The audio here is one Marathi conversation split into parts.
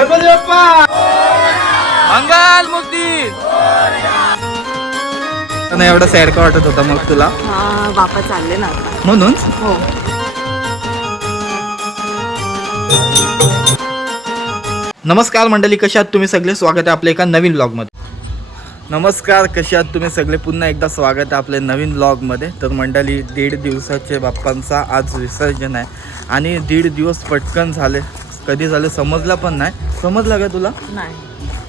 गणपती बाप्पा मंगल नाही एवढा सॅड का वाटत होता मग तुला? हा बापा चालले ना आता. म्हणून? हो. नमस्कार मंडळी कशा आहात तुम्ही सगळे? स्वागत आहे आपल्या एका नवीन ब्लॉगमध्ये नमस्कार कशा आहात तुम्ही सगळे? पुन्हा एकदा स्वागत आहे आपल्या नवीन ब्लॉगमध्ये तर मंडळी दीड दिवसाचे बाप्पांचा आज विसर्जन आहे. आणि दीड दिवस पटकन झाले. कधी झाले समजला पण नाही. समजला का तुला? नाही.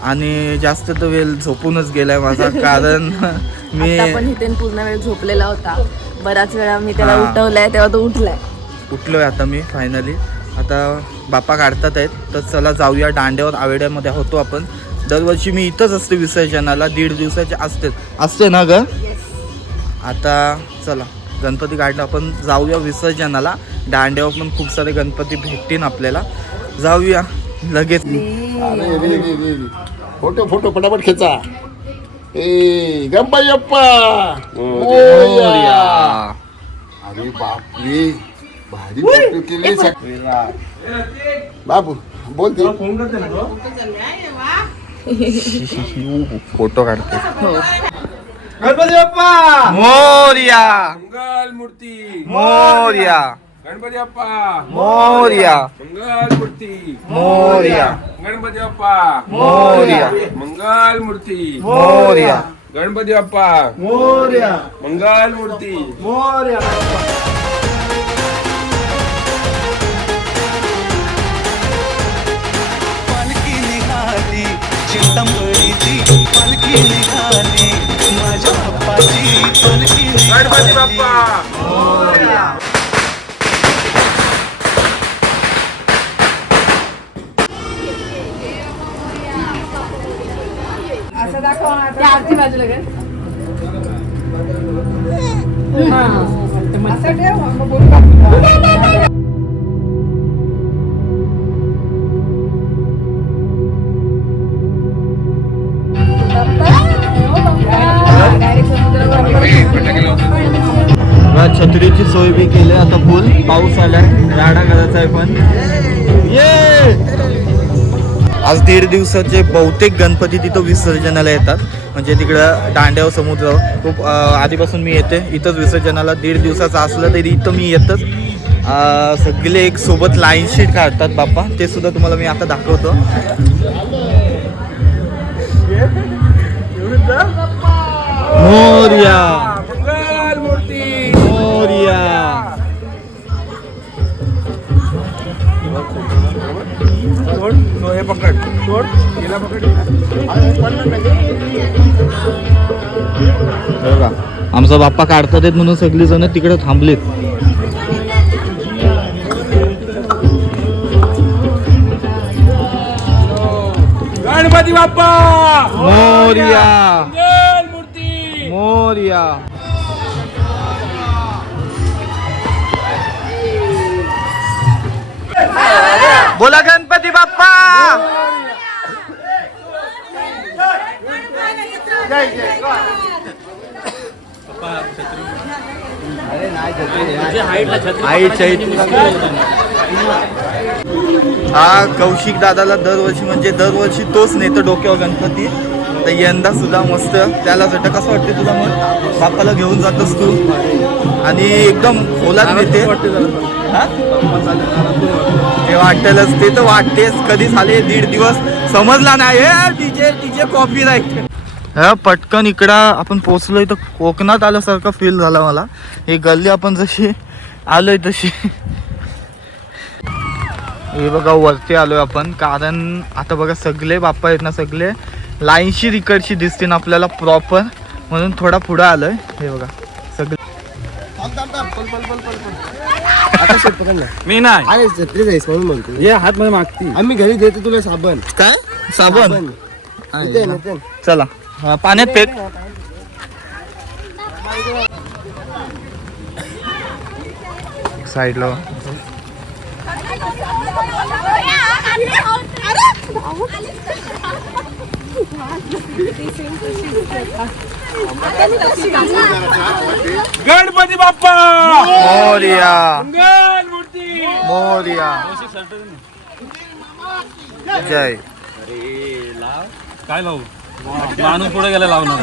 आणि जास्त तर वेळ झोपूनच गेलाय माझा कारण मी आता पण हितेन पूर्ण वेळ झोपलेला होता. बराच वेळा मी त्याला हा. उठवलाय तेव्हा तो उठलाय. उठलोय आता मी फायनली आता बाप्पा काढतात आहेत तर चला जाऊया दांड्यावर आवेड्यामध्ये होतो आपण. दरवर्षी मी इथंच असते विसर्जनाला दीड दिवसाचे असते असते ना ग? आता चला गणपती काढलं आपण जाऊया विसर्जनाला. दांड्यावर पण खूप सारे गणपती भेटतील आपल्याला. जाऊया लगेच. फोटो फोटो पटापट खेचा. ए गप्पा यप्पा मोरया. अरे बापरे. भारी फोटो केले बाबू बोल ते. फोटो काढते. गणपती बाप्पा मोर्या. मंगल मूर्ती. मोर्या. गणपती बाप्पा मोर्या. मंगल मूर्ती मोर्या. गणपती बाप्पा मोर्या. मंगल मूर्ती मोर्या. गणपती बाप्पा मोरया. मंगल मूर्ती मोरया. पालखी निघाली चिंतंबरीची पालखी निघाली. बाजूला घे. छत्रीची सोय बी केली आता फुल पाऊस आलाय राडा करायचा आहे पण. ये! आज दीड दिवसाचे बहुतेक गणपती तिथं विसर्जनाला येतात. म्हणजे तिकडं दांड्यावर समुद्र खूप आधीपासून मी येते. इथंच विसर्जनाला दीड दिवसाचं असलं तरी इथं मी येतच. सगळे एक सोबत लाईन शीट काढतात बाप्पा. ते सुद्धा तुम्हाला मी आता दाखवतो. आमचा बाप्पा काढतात आहेत म्हणून सगळी जण तिकडे थांबलेत. गणपती बाप्पा! मोर्या! मोर्या! बोला गणपती बाप्पा! हा कौशिक दादाला दरवर्षी म्हणजे दरवर्षी तोच नेतो डोक्यावर गणपती. तर यंदा सुद्धा मस्त. त्याला जट कसं वाटते तुला मग? बाप्पाला घेऊन जातोस तू? आणि एकदम खोलात नेते? ते वाटेलच. ते तर वाटतेच कधी झाले? दीड दिवस. समजला नाही. डीजे डीजे कॉपी राईट हा पटकन इकडं आपण पोचलोय तर कोकणात आल्यासारखं फील झाला मला. ही गल्ली आपण जशी आलोय तशी. हे बघा वरती आलोय आपण. कारण आता बघा सगळे बाप्पा आहेत ना सगळे लाईनशी इकडची दिसतील आपल्याला प्रॉपर म्हणून थोडा पुढं आलोय. हे बघा सगळे. मी नाही. अरे छत्री जाईस म्हणून म्हणतो. ये हात मध्ये मागती. आम्ही घरी देतो तुला साबण. काय? साबण? इथे ना, इथे. चला. हा, पाण्यात फेक. साईडला. गणपती बाप्पा! मोर्या. मोर्या. जय. काय लावू? माणूस पुढे गेला लावणार.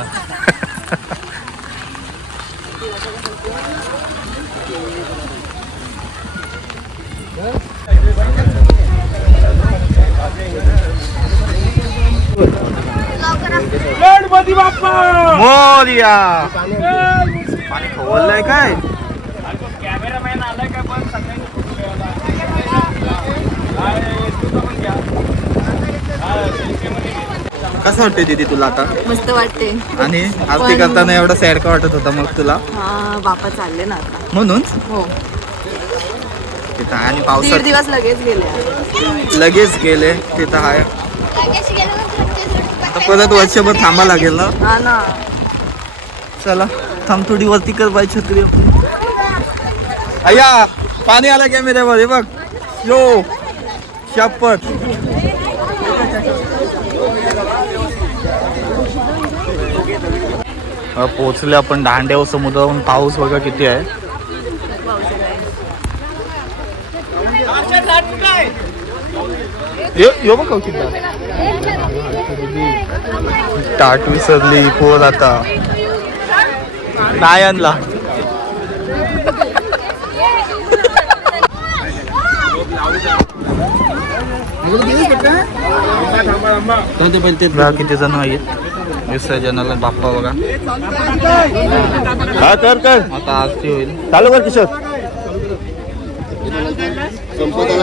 मोर्या पाणी खवलंय काय? कॅमेरामॅन आलाय का पण सगळ्यांनी कसं वाटतंय दीदी तुला आता? मस्त वाटते आणि आरती करताना एवढा सॅड का वाटत होता मग तुला? हा बापा चालले ना आता. म्हणून? हो. तिथं आणि दीड पावसात दिवस लगेच गेले. लगेच गेले तिथं आहे. आता परत वर्षभर थांबा लागेल ना? हा ना. चला थांब थोडी वरती कर बाई छत्री अय्या पाणी आलं कॅमेऱ्यावर हे बघ. यो शपथ पोचले आपण दांड्याव समुद्रावरून. पाऊस बघा किती आहे. यो बघ ताट विसरली पोर आता. नाही आणला. किती जण आहेत. विसर्जनाला बाप्पा बघा. हा कर कर आता आरती होईल. चालू कर किशोर.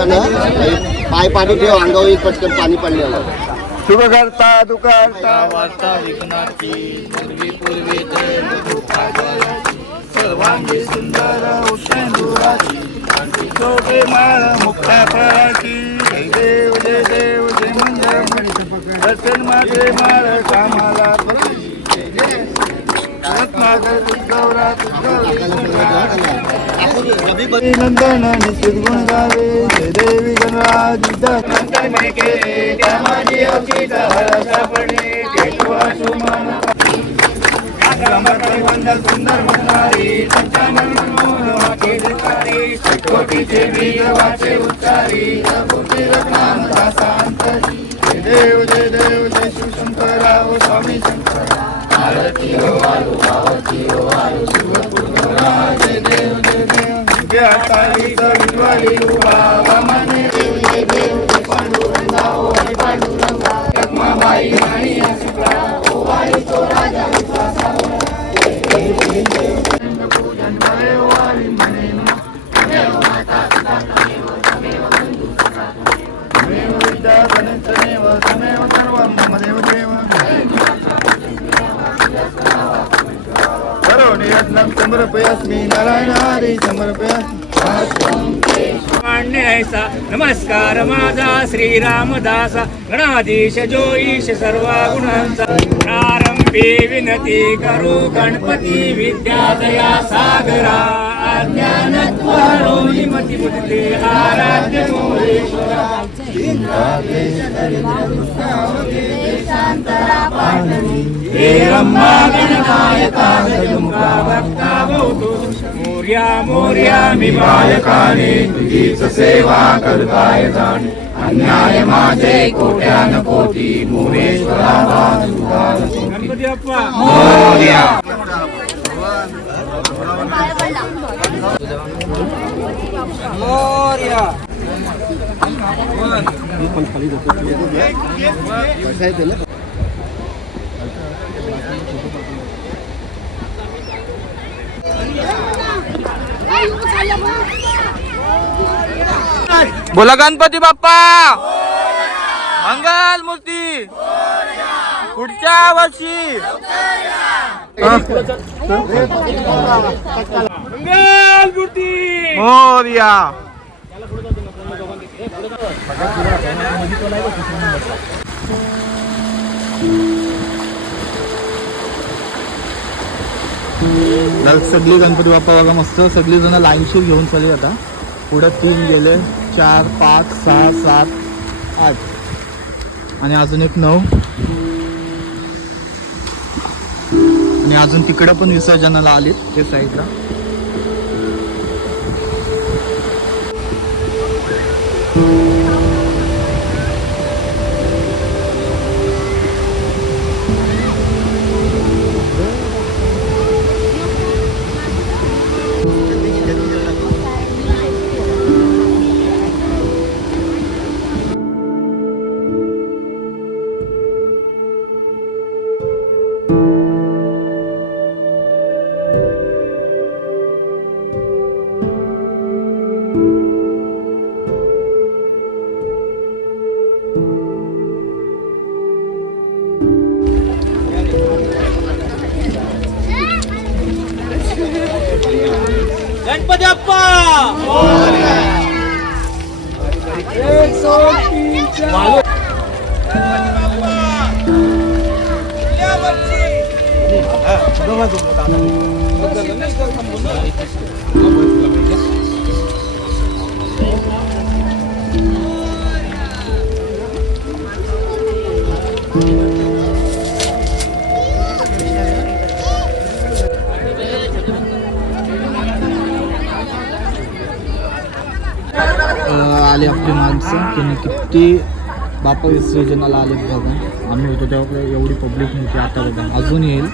ना? पाय पाणी ठेव अंगावर एक पटकन पाणी पडलेलं. शुभ करता तू करता. वार्ता विघ्नाची पूर्वी पूर्वी सर्वांगी सुंदर उषेंदुराची कांती शोभे माळ मुक्ता फळाची जय देव जय देव जय मंगळ दर्शन माझे माळ कामाला नंदन निश्चित गुण गावे जय देवी गणराज नंदन केले त्या माझी पडे सुंदर म्हणणारी पंचानन मनोहर कोटीचे बीज वाचे उच्चारी कोटी रत्नान दासांतरी देव जय देव जय शिवशंकराव स्वामी शंकर आरती हो आरती हो जय देव जय देव जय उभा समर्पयास्मि नारायण हरि समर्पयास्मि। मान्य ऐसा नमस्कार माझा श्रीरामदासा गणाधीश जो ईश सर्वा गुणांचा प्रारंभी विनती करू गणपती विद्यादया सागरा। अज्ञानत्वारोहि मती बुद्धे आराध्य मोरेश्वरा हे रम्मा गणनायका गजमुखा मोर्या मोर्या मी तुझीच सेवा करताय जाणे अन्याय माझे कोट्यान कोटी मोरेश्वरा गणपती मोर्या बोला गणपती बाप्पा. मंगल मूर्ती. पुढच्या वर्षी. मंगल मूर्ती. मोर्या सगळी गणपती बाप्पा बघा मस्त सगळी जण लाईनशीर घेऊन चालली आता. पुढे तीन गेले चार पाच सहा सात आठ. आणि अजून एक नऊ. आणि अजून तिकडं पण विसर्जनाला आलीत ते साईडला आली आपली माणसं त्यांनी किती बापा विसर्जनाला आलेत बघा आम्ही होतो तेव्हा एवढी पब्लिक नव्हती आता बघा. अजून येईल.